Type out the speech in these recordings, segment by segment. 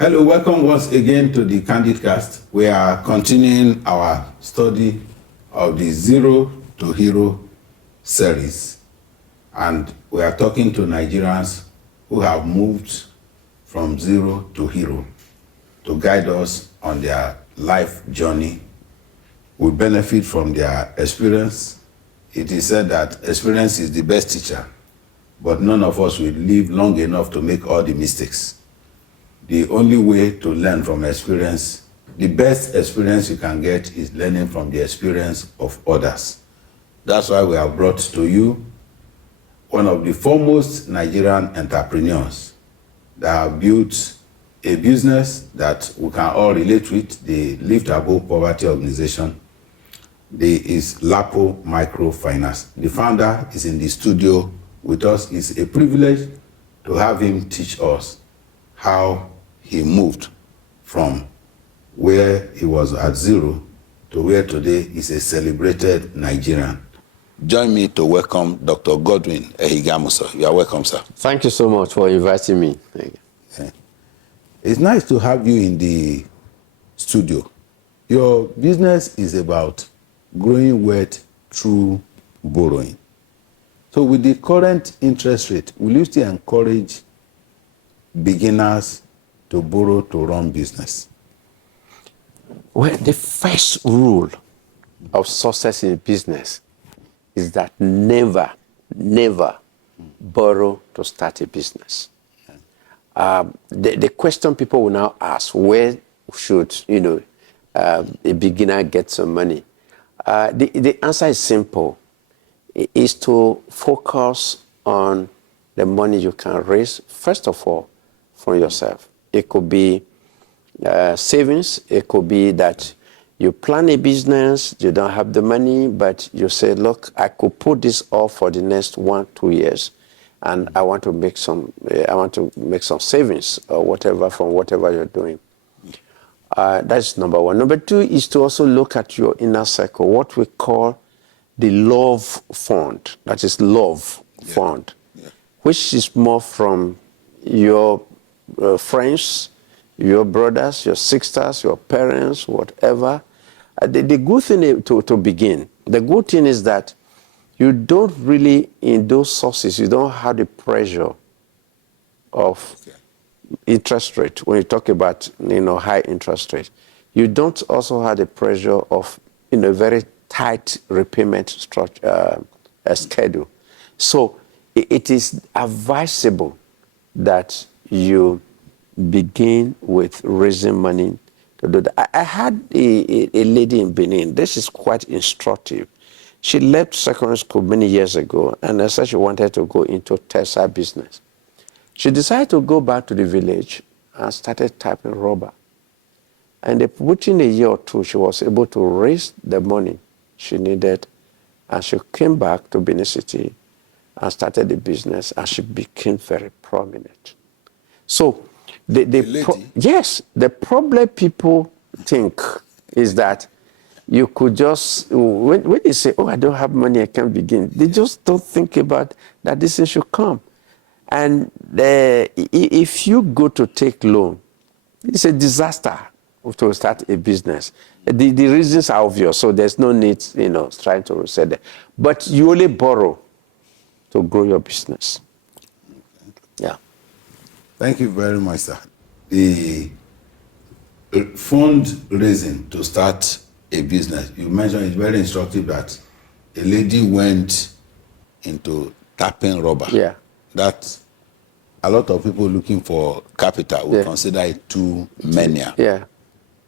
Hello, welcome once again to the Candid Cast. We are continuing our study of the Zero to Hero series. And we are talking to Nigerians who have moved from zero to hero to guide us on their life journey. We benefit from their experience. It is said that experience is the best teacher, but none of us will live long enough to make all the mistakes. The only way to learn from experience, the best experience you can get is learning from the experience of others. That's why we have brought to you one of the foremost Nigerian entrepreneurs that have built a business that we can all relate with, the Lift Above Poverty organization. Is LAPO Microfinance. The founder is in the studio with us. It's a privilege to have him teach us how he moved from where he was at zero to where today is a celebrated Nigerian. Join me to welcome Dr. Godwin Ehigamuso. You are welcome, sir. Thank you so much for inviting me. Thank you. Yeah. It's nice to have you in the studio. Your business is about growing wealth through borrowing. So with the current interest rate, will you still encourage beginners to borrow to run business? Well, the first rule of success in business is that never borrow to start a business. The question people will now ask, where should a beginner get some money? The answer is simple. It is to focus on the money you can raise, first of all, for yourself. It could be savings. It could be that you plan a business, you don't have the money, but you say, look, I could put this off for the next 1-2 years, and I want to make some savings or whatever from whatever you're doing. That's number one. Number two is to also look at your inner circle, what we call the love fund. That is love fund, which is more from your friends, your brothers, your sisters, your parents, whatever. The good thing to begin, the good thing is that you don't really, in those sources, you don't have the pressure of interest rate. When you talk about high interest rate, you don't also have the pressure of very tight repayment structure schedule. So it is advisable that you begin with raising money to do that. I had a lady in Benin. This is quite instructive. She left secondary school many years ago, and I said she wanted to go into textile business. She decided to go back to the village and started typing rubber. And within a year or two, she was able to raise the money she needed, and she came back to Benin City and started the business, and she became very prominent. So, the problem people think is that you could just, when they say, oh, I don't have money, I can't begin, they just don't think about that this thing should come. And if you go to take loan, it's a disaster to start a business. The reasons are obvious, so there's no need, trying to say that. But you only borrow to grow your business. Yeah. Thank you very much, sir. The fundraising to start a business, you mentioned it's very instructive that a lady went into tapping rubber. Yeah. That a lot of people looking for capital will consider it too mania. Yeah.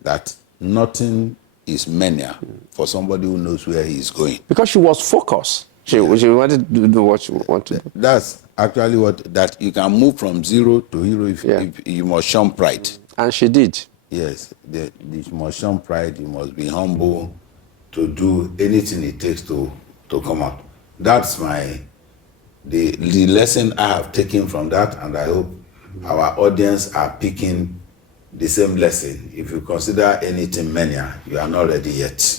That nothing is mania for somebody who knows where he is going. Because she was focused. She wanted to do what she wanted to do. That's actually that you can move from zero to hero if you must shun pride. And she did. Yes, you must shun pride, you must be humble to do anything it takes to come out. That's the lesson I have taken from that, and I hope our audience are picking the same lesson. If you consider anything mania, you are not ready yet.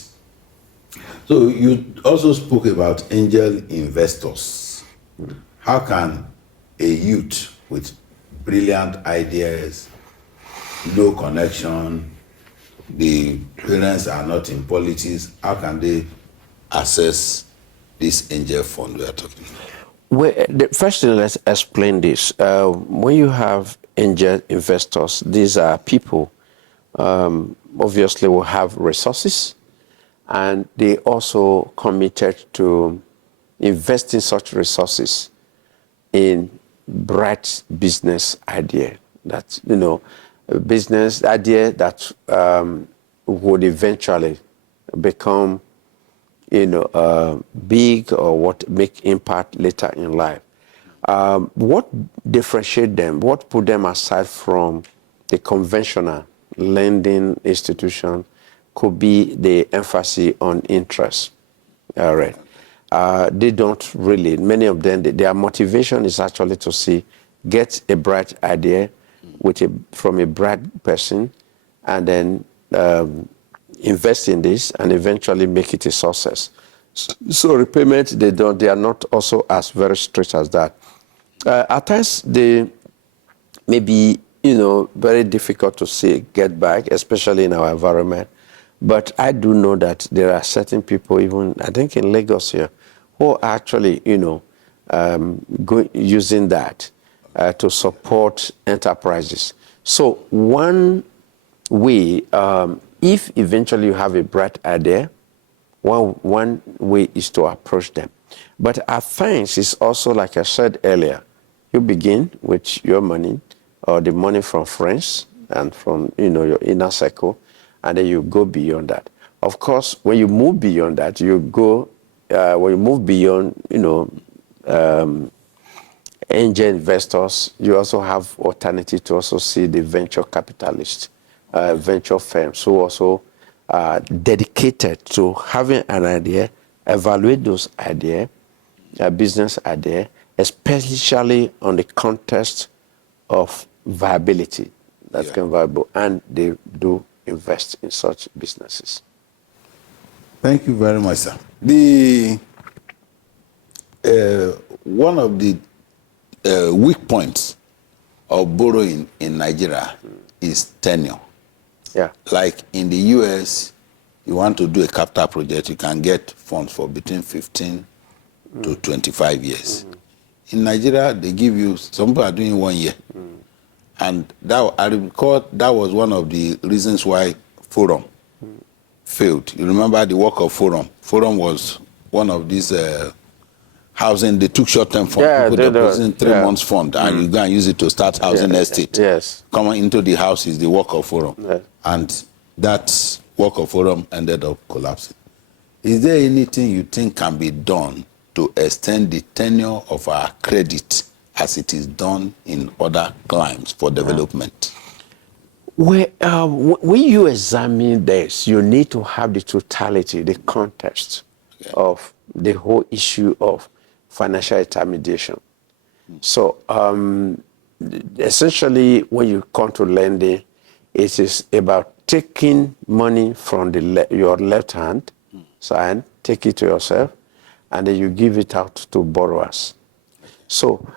So you also spoke about angel investors. How can a youth with brilliant ideas no connection, the parents are not in politics, how can they access this angel fund we are talking about? Well, the first thing, let's explain this. When you have angel investors, these are people, obviously will have resources, and they also committed to investing such resources in bright business idea. That, a business idea that would eventually become big or what make impact later in life. What differentiate them, what put them aside from the conventional lending institution could be the emphasis on interest. All right. They don't really, many of them, their motivation is actually to get a bright idea from a bright person, and then invest in this and eventually make it a success. So repayment, they are not also as very strict as that. At times, they may be, very difficult to get back, especially in our environment. But I do know that there are certain people, even I think in Lagos here, who are actually, using that to support enterprises. So one way, if eventually you have a bright idea, one way is to approach them. But at times, it's also, like I said earlier, you begin with your money or the money from friends and from your inner circle, and then you go beyond that. Of course, when you move beyond that, when you move beyond, angel investors, you also have alternative to also see the venture capitalists, venture firms who also are dedicated to having an idea, evaluate those ideas, business idea, especially on the context of viability, that's viable, and they do invest in such businesses. Thank you very much, sir. One of the weak points of borrowing in Nigeria is tenure. Yeah. Like in the US, you want to do a capital project, you can get funds for between 15 to 25 years. In Nigeria, they give you, some people are doing 1 year. And that, I recall that was one of the reasons why Forum failed. You remember the work of Forum? Forum was one of these housing, they took short-term fund, people depositing 3 months fund, and you go and use it to start housing estate. Yes. Coming into the house is the work of Forum. Yes. And that work of Forum ended up collapsing. Is there anything you think can be done to extend the tenure of our credit as it is done in other climes for development? Well, when you examine this, you need to have the totality, the context of the whole issue of financial intermediation. So essentially, when you come to lending, it is about taking money from your left hand side, take it to yourself, and then you give it out to borrowers. So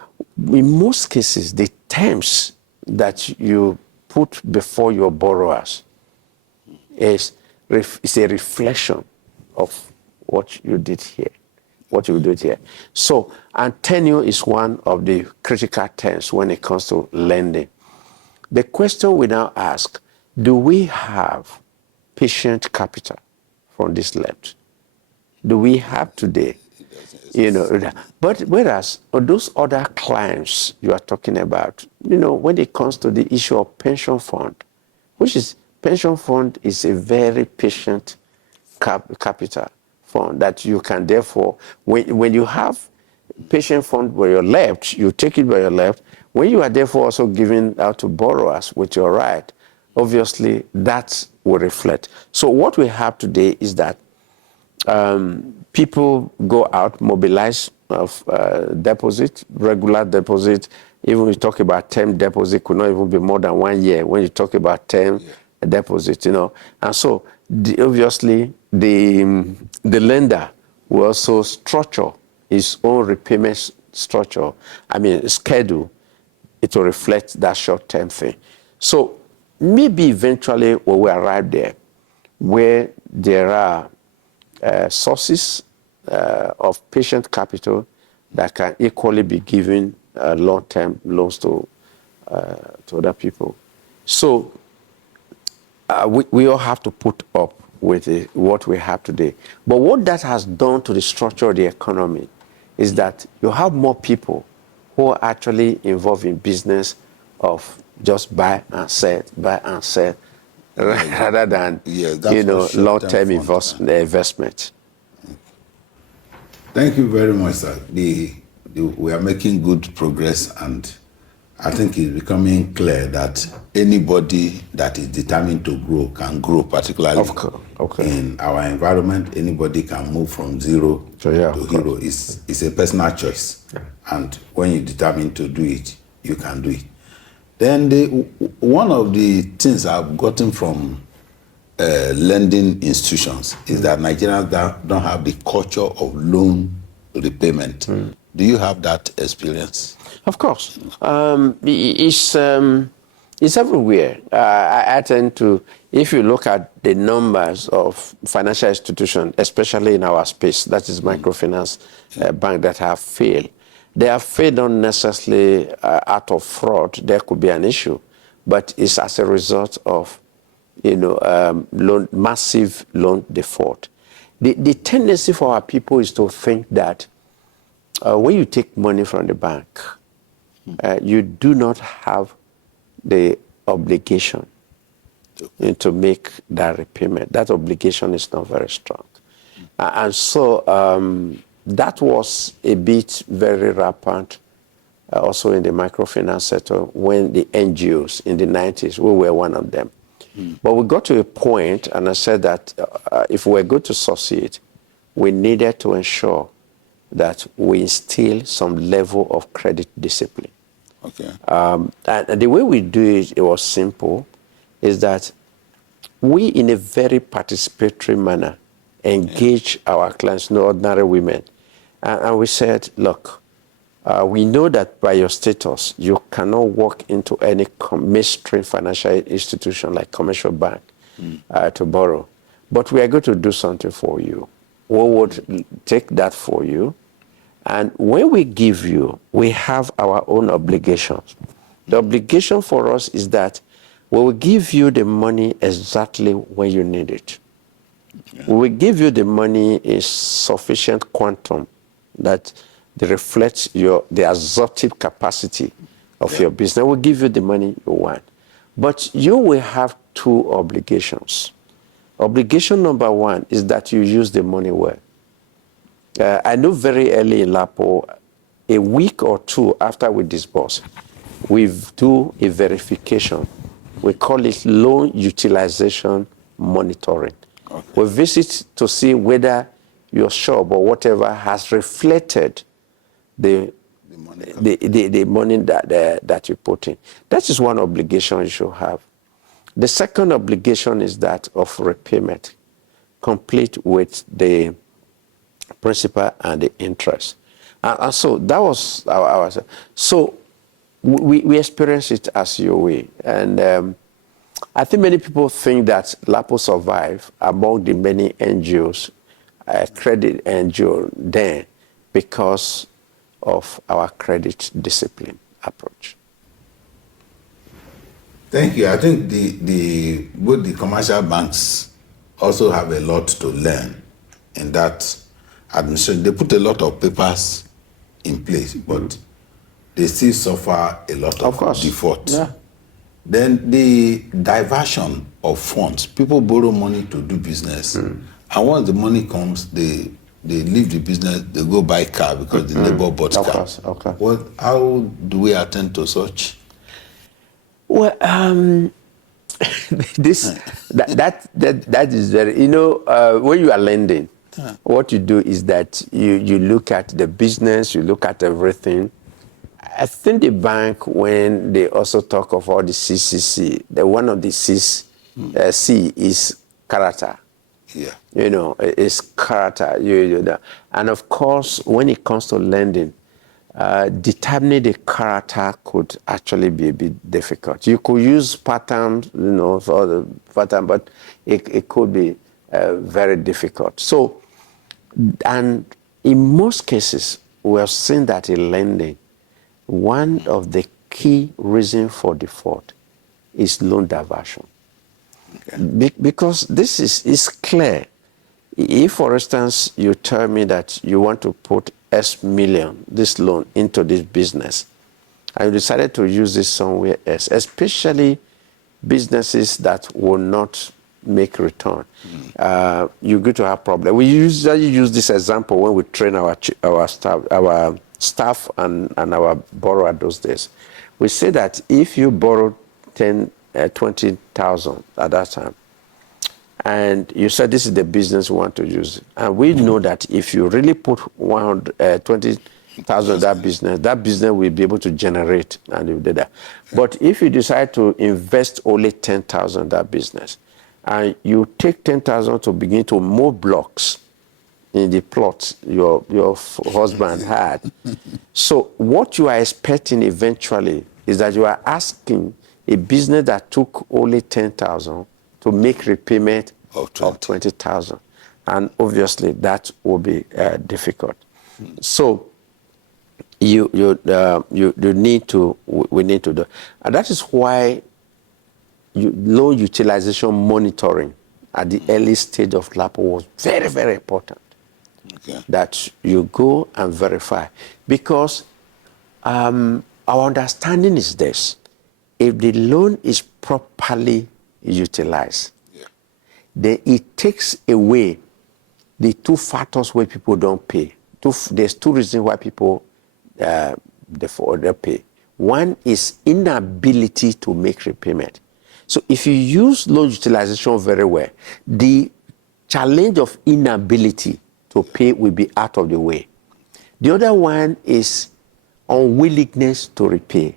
in most cases, the terms that you put before your borrowers is a reflection of what you did here, So, and tenure is one of the critical terms when it comes to lending. The question we now ask, do we have patient capital from this left? Do we have today? But whereas those other clients you are talking about, when it comes to the issue of pension fund, pension fund is a very patient capital fund that you can therefore, when you have pension fund by your left, you take it by your left, when you are therefore also giving out to borrowers with your right, obviously that will reflect. So what we have today is that people go out, mobilize of deposit, regular deposit. Even when you talk about term deposit, could not even be more than 1 year when you talk about term deposit, And so obviously the lender will also structure his own repayment schedule. It will reflect that short-term thing. So maybe eventually when we arrive there, where there are sources of patient capital that can equally be given long-term loans to other people. So we all have to put up with what we have today. But what that has done to the structure of the economy is that you have more people who are actually involved in business of just buy and sell, rather than long-term investment. Thank you very much, sir. We are making good progress, and I think it's becoming clear that anybody that is determined to grow can grow, particularly in our environment. Anybody can move from zero to hero. It's a personal choice. Yeah. And when you're determined to do it, you can do it. Then one of the things I've gotten from lending institutions is that Nigerians don't have the culture of loan repayment. Do you have that experience? Of course. It's everywhere. I tend to, if you look at the numbers of financial institutions, especially in our space, that is microfinance bank that have failed. They have failed not necessarily out of fraud. There could be an issue, but it's as a result of massive loan default. The tendency for our people is to think that when you take money from the bank, you do not have the obligation to make that repayment. That obligation is not very strong. And so that was a bit very rampant also in the microfinance sector when the NGOs in the 90s, we were one of them. But we got to a point, and I said that if we're going to succeed, we needed to ensure that we instill some level of credit discipline. Okay. And the way we do it, it was simple, is that we, in a very participatory manner, engage our clients, no ordinary women. And we said, look, we know that by your status, you cannot walk into any mainstream financial institution like commercial bank to borrow. But we are going to do something for you. We would take that for you. And when we give you, we have our own obligations. The obligation for us is that we will give you the money exactly when you need it. Yeah. We will give you the money in sufficient quantum that reflects the absorptive capacity of your business. We'll give you the money you want. But you will have two obligations. Obligation number one is that you use the money well. I know very early in LAPO, a week or two after we disburse, we do a verification. We call it loan utilization monitoring. Okay. We visit to see whether your shop or whatever has reflected the money that you put in. That is one obligation you should have. The second obligation is that of repayment, complete with the principal and the interest. And so that was our so we experience it as your way. And I think many people think that LAPO survived among the many NGOs, credit NGO then, because of our credit discipline approach. Thank you. I think both the commercial banks also have a lot to learn in that administration. They put a lot of papers in place, but they still suffer a lot of default. Yeah. Then the diversion of funds. People borrow money to do business, and once the money comes, they leave the business, they go buy car because the neighbor bought car. How do we attend to such? Well, that is very, when you are lending, what you do is that you look at the business, you look at everything. I think the bank, when they also talk of all the CCC, one of the C's, C is character. Yeah. It's character. And of course, when it comes to lending, determining the character could actually be a bit difficult. You could use patterns, for the pattern, but it could be very difficult. So, and in most cases, we have seen that in lending, one of the key reasons for default is loan diversion. Okay. Because this is clear. If, for instance, you tell me that you want to put S million, this loan, into this business, and you decided to use this somewhere else, especially businesses that will not make return, you're going to have problems. We usually use this example when we train our staff and our borrower those days. We say that if you borrowed 20,000 at that time, and you said this is the business we want to use, and we know that if you really put 120,000 that business will be able to generate, and you did that. But if you decide to invest only 10,000 that business, and you take 10,000 to begin to move blocks in the plot your husband had, so what you are expecting eventually is that you are asking a business that took only 10,000 to make repayment of 20,000, and obviously that will be difficult. So we need to do, and that is why loan utilization monitoring at the early stage of LAPO was very, very important. Okay. That you go and verify, because our understanding is this: if the loan is properly utilized, then it takes away the two factors where people don't pay. There's two reasons why people they pay. One is inability to make repayment. So if you use loan utilization very well, the challenge of inability to pay will be out of the way. The other one is unwillingness to repay.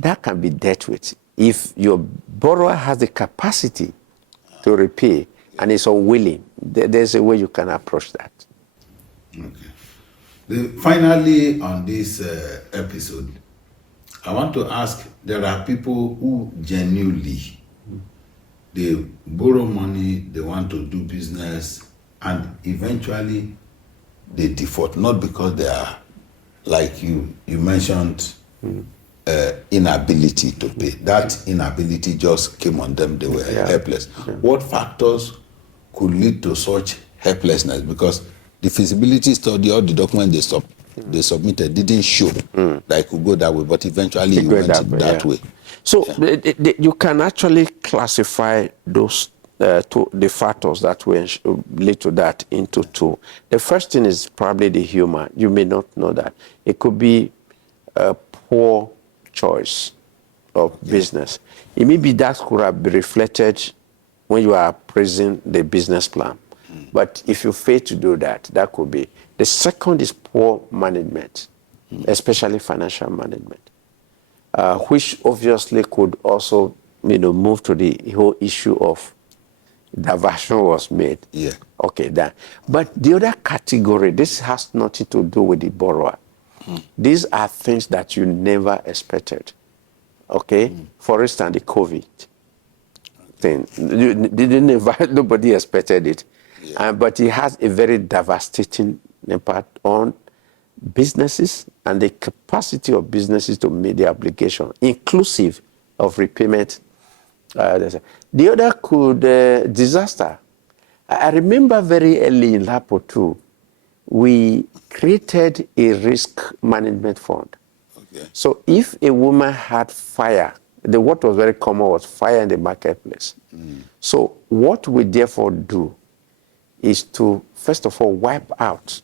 That can be dealt with. If your borrower has the capacity to repay and is unwilling, there's a way you can approach that. Okay. Finally, on this episode, I want to ask, there are people who genuinely, they borrow money, they want to do business, and eventually they default, not because they are, like you mentioned, inability to pay. That inability just came on them, they were helpless. What factors could lead to such helplessness? Because the feasibility study, all the documents they submitted didn't show that it could go that way, but eventually it went that way. So you can actually classify those the factors that will lead to that into two. The first thing is probably the humor. You may not know that. It could be a poor choice of business. It may be that could have been reflected when you are praising the business plan. But if you fail to do that, that could be. The second is poor management, especially financial management, which obviously could also, move to the whole issue of diversion was made. Yeah. Okay, that. But the other category, this has nothing to do with the borrower. These are things that you never expected. Okay? For instance, the COVID thing. Nobody expected it. Yeah. But it has a very devastating impact on businesses and the capacity of businesses to meet their obligation, inclusive of repayment. The other could, disaster. I remember very early in LAPO too, we created a risk management fund. Okay. So if a woman had fire, what was very common was fire in the marketplace. So what we therefore do is to, first of all, wipe out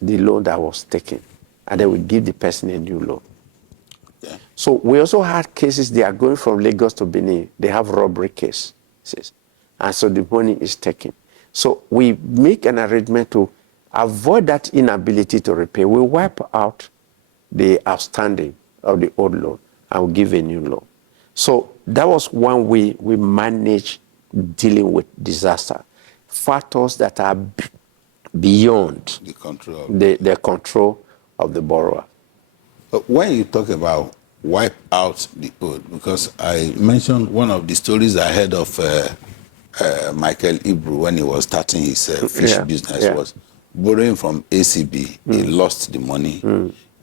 the loan that was taken, and then we give the person a new loan. Okay. So we also had cases, they are going from Lagos to Benin, they have robbery cases, and so the money is taken. So we make an arrangement to avoid that inability to repay. We wipe out the outstanding of the old loan and we give a new loan. So that was one way we manage dealing with disaster. Factors that are beyond the control of the borrower. But when you talk about wipe out the old, because I mentioned one of the stories I heard of Michael Ibru when he was starting his fish Yeah, business yeah. was borrowing from ACB. He lost the money,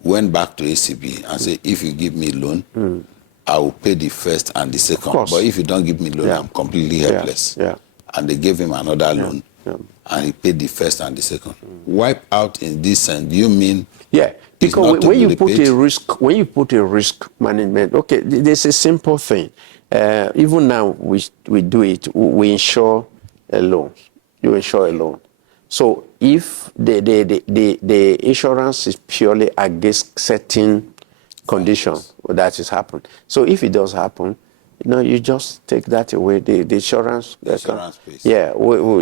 went back to ACB and said, if you give me loan, I will pay the first and the second. course. But if you don't give me loan, Yeah. I'm completely Yeah, helpless. yeah. And they gave him another loan, yeah. and he paid the first and the second. Wipe out in this sense, do you mean Yeah, it's because not to when be you put repaid? a risk, when you put a risk management, okay, there's a simple thing. Even now we do it. We insure a loan. You insure a loan. So if the insurance is purely against certain condition that is happened. So if it does happen, you just take that away. The insurance. The insurance pays. Yeah,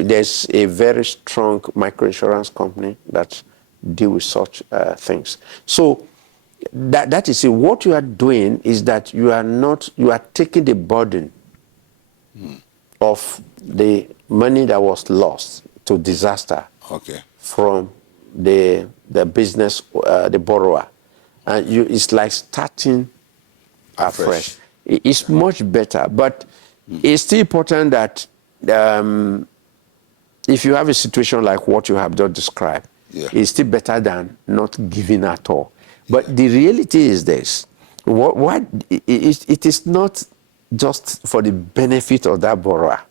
there's a very strong microinsurance company that deal with such things. So that is it. What you are doing is that you are taking the burden of the money that was lost to disaster Okay. from the business, the borrower, and it's like starting afresh. It's much better, but it's still important that if you have a situation like what you have just described, it's still better than not giving at all. But the reality is this: it is not just for the benefit of that borrower.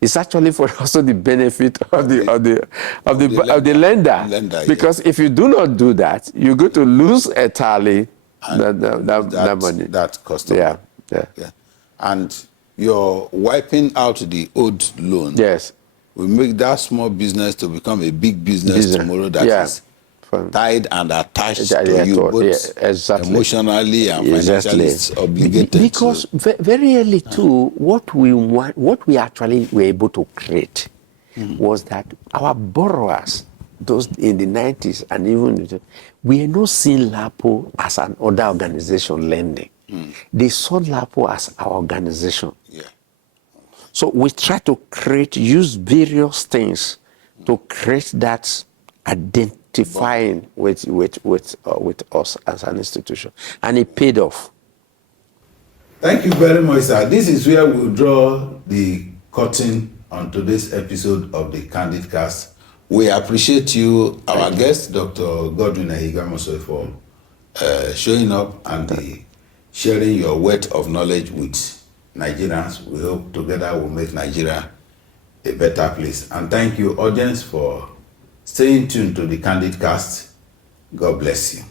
It's actually for also the benefit of the lender. Because if you do not do that, you're going to lose entirely that money. That customer. Yeah. And you're wiping out the old loan. Yes. We make that small business to become a big business tomorrow that is tied and attached to you, both emotionally and financially. It's obligated. Because very early too, what we actually were able to create was that our borrowers, those in the 90s and even we are not seeing LAPO as an other organization lending. They saw LAPO as our organization. Yeah. So we try to use various things to create that identifying with us as an institution, and it paid off. Thank you very much, sir. This is where we'll draw the curtain on today's episode of the Candid Cast. We appreciate you, our guest, Dr. Godwin Ahigamoso, for showing up and sharing your wealth of knowledge with Nigerians. We hope together we'll make Nigeria a better place. And thank you, audience, for staying tuned to the Candid Cast. God bless you.